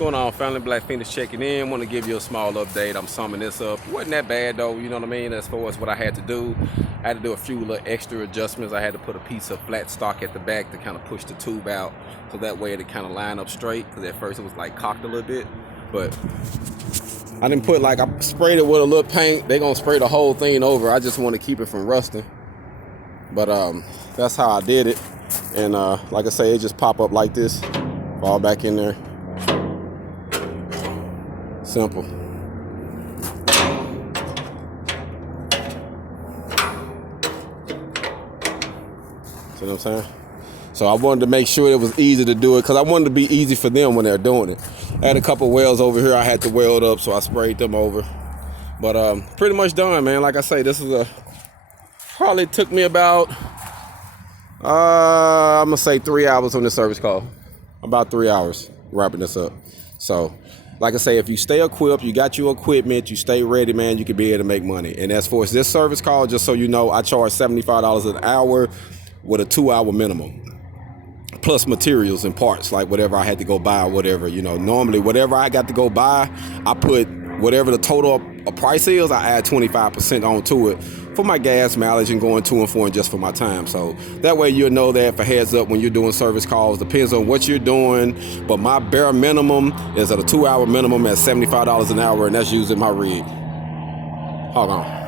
going on, family? Black Phoenix checking in. Want to give you a small update. I'm summing this up. Wasn't that bad though, you know what I mean, as far as what I had to do. I had to do a few little extra adjustments. I had to put a piece of flat stock at the back to kind of push the tube out, so that way it kind of line up straight, because at first it was like cocked a little bit. But I didn't put, like, I sprayed it with a little paint. They gonna spray the whole thing over. I just want to keep it from rusting. But that's how I did it. And like I say, it just pop up like this, fall back in there. Simple. See what I'm saying? So I wanted to make sure it was easy to do it, because I wanted to be easy for them when they're doing it. I had a couple welds over here I had to weld up, so I sprayed them over. But pretty much done, man. Like I say, this is probably took me about I'm gonna say 3 hours on the service call. About 3 hours wrapping this up. So like I say, if you stay equipped, you got your equipment, you stay ready, man, you can be able to make money. And as for this service call, just so you know, I charge $75 an hour with a 2-hour minimum, plus materials and parts, like whatever I had to go buy or whatever. You know, normally whatever I got to go buy, I put whatever the total price is, I add 25% onto it for my gas mileage and going to and for and just for my time. So that way you'll know that for heads up when you're doing service calls. Depends on what you're doing, but my bare minimum is at a 2-hour minimum at $75 an hour, and that's using my rig. Hold on.